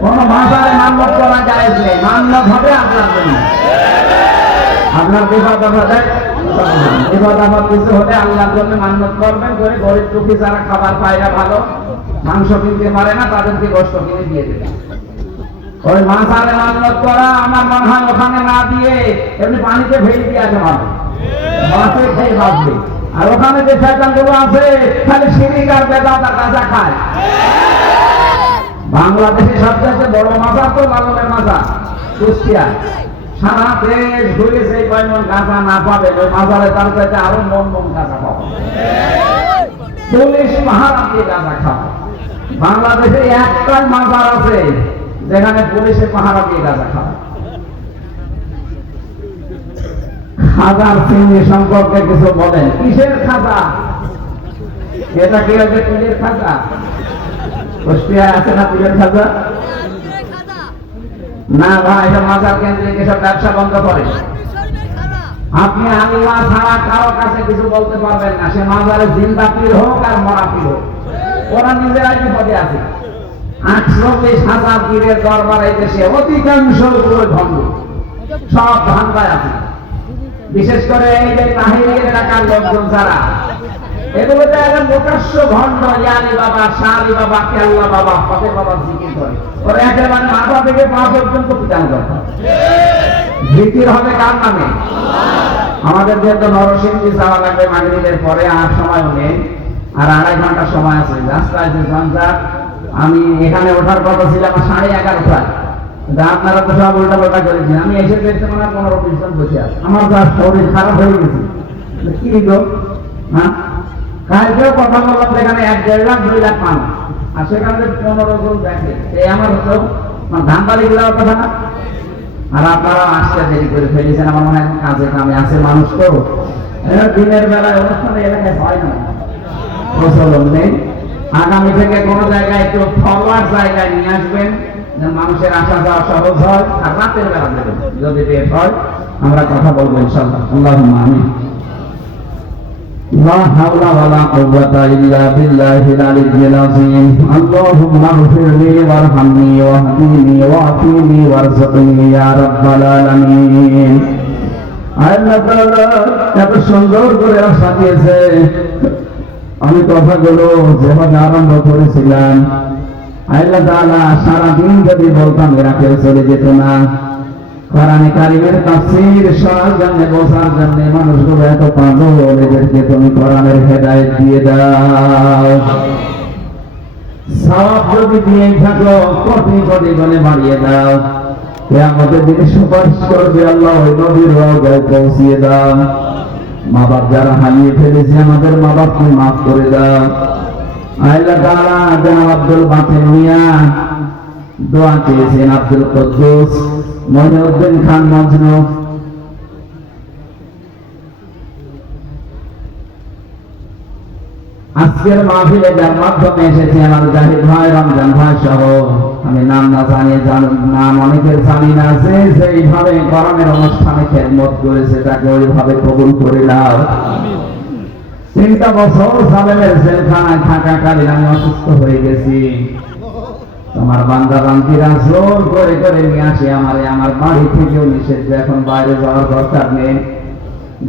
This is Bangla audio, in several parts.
কোন মাজারে মান্যত করা জায়েজ নেই, মান্যত হবে আপনার জন্য। আপনার বিপদ আপদ কিছু হলে আল্লাহর জন্য মান্যত করবেন, করে গরিব দুঃখী যারা খাবার পায় না, ভালো মাংস কিনতে পারে না, তাদেরকে গোশত কিনে দিয়ে দেবেন। ওই মাজারে মান্যত করা আমার মনে হয় ওখানে না দিয়ে এমনি পানিতে ফেলে দিয়ে আসা ভালো, মাছে খেয়ে বাঁচবে। আর ওখানে যে শয়তান গুলো আছে খালি শিরিক আর বেদাত আর গাঁজা খায়। বাংলাদেশে সবচেয়ে বড় মাজার তো লালনের মাজার কুষ্টিয়া। সারা দেশ ঘুরে সেই কয়মন গাঁজা না পাবে, ওই মাজারে তার কাছে আরো মন গাঁজা পাবে। পুলিশ পাহারা দিয়ে গাঁজা খাবে। বাংলাদেশে একটাই মাজার আছে যেখানে পুলিশে পাহারা দিয়ে গাঁজা খাবে। খাজার চিহ্ন সম্পর্কে কিছু বলেন। কিসের খাজা? এটা কি হচ্ছে পীরের খাজা? কুষ্টিয়ায় আছে না পীরের খাজা? না ভাই, এটা মাজার কেন্দ্রিক এসব ব্যবসা বন্ধ করে। আপনি আল্লাহ ছাড়া কারো কাছে কিছু বলতে পারবেন না, সে মাজারে জিন্দা পীর হোক আর মরা পীর হোক। ওরা নিজেরাই বিপদে আছে। 48,000 পীরের দরবার এই দেশে, অধিকাংশ ভণ্ড, সব ধান্দায় আছে। বিশেষ করে এই যে তাহিরি এলাকার লোকজন যারা, এগুলোতে একদম প্রকাশ্য ভণ্ড, ইয়ালি বাবা, শালি বাবা, কেল্লা বাবা, ফতেহ বাবা জিকির করে। ওরা একেবারে মাথা থেকে পা পর্যন্ত পিটান করে। জিকির হবে কার নামে? আমাদের যেহেতু নরসিংদী যাওয়া লাগবে মাগরিবের পরে, আর সময় নেই, আর 2.5 ঘন্টা সময় আছে। রাস্তায় যে জঞ্জাট, আমি এখানে ওঠার কথা ছিল আমার 11:30টায়, আপনারা তো সব উল্টা পাল্টা করেছেন। আমি এসে দেখতে মানে 15-20 জন বসে আছে। আমার যা শরীর খারাপ হয়ে গেছে। কি গো, হ্যাঁ, কালকেও কথা বললাম সেখানে 1-1.5 লাখ 2 লাখ মানুষ, আর সেখানে 15 জন দেখে। এই আমার হতো ধান বাড়ি গুলার কথা না। আর আপনারা আসতে দেরি করে ফেলেছেন। আমার মনে হয় কাজে কামে আছে মানুষ, তো দিনের বেলায় অনুষ্ঠানে এলাকায় হয় না, প্রচলন নেই। আগামী থেকে কোনো জায়গায় একটু ফরওয়ার্ড জায়গায় নিয়ে আসবেন, মানুষের আসা যাওয়া সহজ হয়। আর রাতের বেলা দেবেন, যদি বের হয় আমরা কথা বলবো ইনশাআল্লাহ। আল্লাহুম্মা আমিন। লা হাওলা ওয়ালা কুওয়াতা ইল্লা বিল্লাহিল আলিয়্যিল আযীম। আল্লাহুম্মা ইগফিরলি ওয়ারহামনি ওয়াহদিনি ওয়াআফিনি ওয়ারযুকনি ইয়া রাব্বাল আলামিন। আল্লাহ তাআলা এত সুন্দর করে সাজিয়েছে। আমি কথাগুলো যেভাবে আরম্ভ করেছিলাম, আল্লাহ তাআলা সারাদিন যদি বলতাম এরা কেউ চলে যেত না। কোরআনে কারিমের তাফসীর শোনার জন্য, বোঝার জন্য মানুষগুলো এত পাগল, এদেরকে তুমি কোরআনের হেদায়েত দিয়ে দাও। সওয়াব যদি দিয়ে থাকো কোটি কোটি গুণে বাড়িয়ে দাও। কিয়ামতের দিনে সুপারিশ করবে আল্লাহ, ওই নবীর রওজায় পৌঁছিয়ে দাও। মা বাপ যারা হারিয়ে ফেলেছে, আমাদের মা বাপকে মাফ করে দাও। আল্লাহ তাআলা জনাব আব্দুল বাতেন মিয়া দোয়া চেয়েছেন, আব্দুল কুদ্দুস মহিউদ্দিন খান মজনু, আজকের মাহফিলে যার মাধ্যমে এসেছে আমার জাহিদ ভাই, রমজান ভাই সহ, আমি নাম না জানিয়ে নাম অনেকের জানি না, যে সেইভাবে কোরআনের অনুষ্ঠানে খেদমত করেছে তাকে ওইভাবে কবুল করে নাও। 3টা বছর জালেমের জেলখানায় থাকাকালীন আমি অসুস্থ হয়ে গেছি। তোমার বান্দা বান্দিরা জোর করে করে নিয়ে আসে আমারে, আমার বাড়ি থেকেও নিষেধ, এখন বাইরে যাওয়ার দরকার নেই।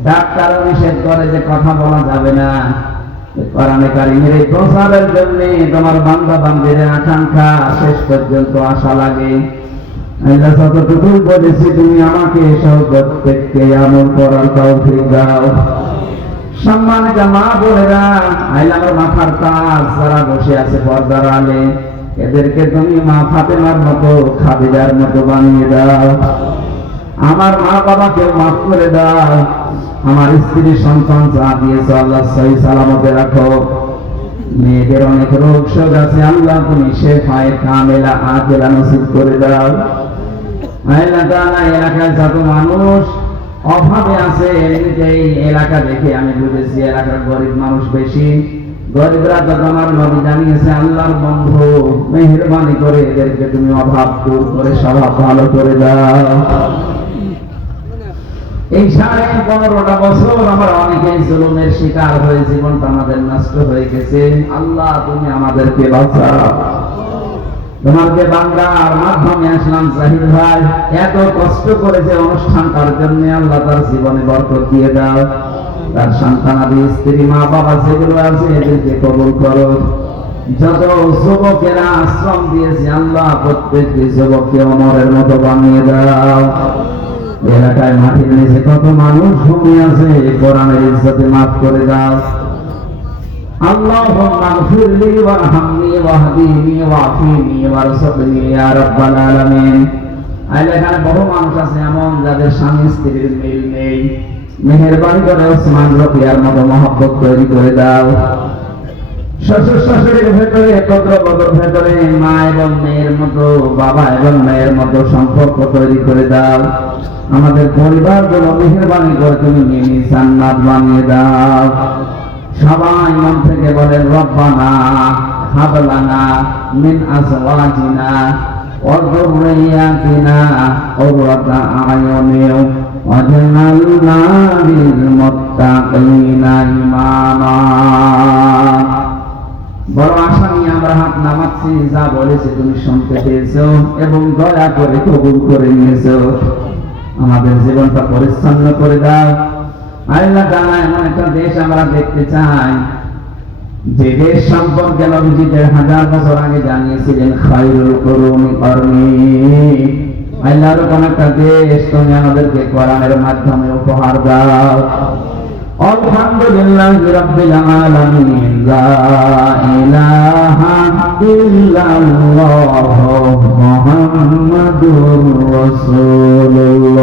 ডাক্তারও নিষেধ করে যে কথা বলা যাবে না। কোরআনে কারিমের এই প্রচারের জন্য তোমার বান্দা বান্দিদের আকাঙ্ক্ষা শেষ পর্যন্ত আশা লাগে। আল্লাহ যতটুকু বলেছি তুমি আমাকে সব প্রত্যেককে আমল করার তৌফিক দাও। সম্মানিত মা বোনেরা, আল্লাহর মাথার তাজ যারা বসে আছে পর্দার আলে, এদেরকে তুমি মা ফাতেমার মতো, খাদিজার মতো বানিয়ে দাও। আমার মা বাবাকে মাফ করে দাও। আমার স্ত্রী সন্তান যা দিয়েছে আল্লাহ সহি সালামতে রাখো। মেয়েদের অনেক রোগ শোক আছে, আল্লাহ তুমি শেফায়ে কামেলা আজেলা নসিব করে দাও। আল্লাহ তাআলা এলাকায় যত মানুষ অভাবে আছে, এই এলাকা দেখে আমি বুঝেছি এলাকার গরিব মানুষ বেশি। গরিবরা তো আমার নবী জানিয়েছে আল্লাহর বন্ধু, মেহেরবানি করে এদেরকে তুমি অভাব দূর করে স্বভাব ভালো করে দাও। এই 15.5 বছর আমরা অনেকেই জুলুমের শিকার হয়ে জীবনটা আমাদের নষ্ট হয়ে গেছে। আল্লাহ তুমি আমাদেরকে বাঁচাও। তোমার যে বাংলার মাধ্যমে আসলাম জাহিদ ভাই, এত কষ্ট করেছে অনুষ্ঠানটার জন্য, আল্লাহ তার জীবনে বরকত দিয়ে দাও। তার সন্তানাদি, স্ত্রী, মা বাবা যেগুলো আছে এদেরকে কবুল করো। যত যুবকেরা আশ্রম দিয়েছে আল্লাহ প্রত্যেকটি যুবককে ওমরের মতো বানিয়ে দাও। এলাকায় মাটির নিচে কত মানুষ ঘুমিয়ে আছে, কোরআনের ইজ্জতে মাফ করে দাও। আল্লাহুম্মা গফিরলি ওয়ারহামনি ওয়াহদিনি ওয়াফিনি ওয়ারযুকনি ইয়া রাব্বাল আলামিন। এলাকায় বহু মানুষ আছে এমন যাদের স্বামী স্ত্রীর মিল নেই, মেহেরবানি করে ওসমান রফিয়ার মতো মহব্বত তৈরি করে দাও। শ্বশুর শাশুড়ির ভেতরে, পুত্র বধূর ভেতরে মা এবং মেয়ের মতো, বাবা এবং মেয়ের মতো সম্পর্ক তৈরি করে দাও। আমাদের পরিবারগুলো মেহেরবানি করে তুমি মিনি জান্নাত বানিয়ে দাও। সবাই মন থেকে বলেন রব্বানা হাব লানা মিন আজওয়াজিনা ওয়া যুররিয়াতিনা কুররাতা আয়ুনিন ওয়াজআলনা লিল মুত্তাকিনা ইমামা। বড় আশা নিয়ে আমরা হাত নামাচ্ছি, যা বলেছে তুমি শুনতে পেয়েছো এবং দয়া করে কবুল করে নিয়েছো। আমাদের জীবনটা পরিচ্ছন্ন করে দাও। আল্লাহ তাআলা এমন একটা দেশ আমরা দেখতে চাই যে দেশ সম্পর্কে নবীজি ১৫০০ বছর আগে জানিয়েছিলেন খায়রুল কুরুনি করনি। আল্লাহর কোন একটা দেশ তুমি আমাদেরকে কোরআনের মাধ্যমে উপহার দাও। আলহামদুলিল্লাহি রাব্বিল আলামিন। লা ইলাহা ইল্লাল্লাহ মুহাম্মাদুর রাসূলুল্লাহ।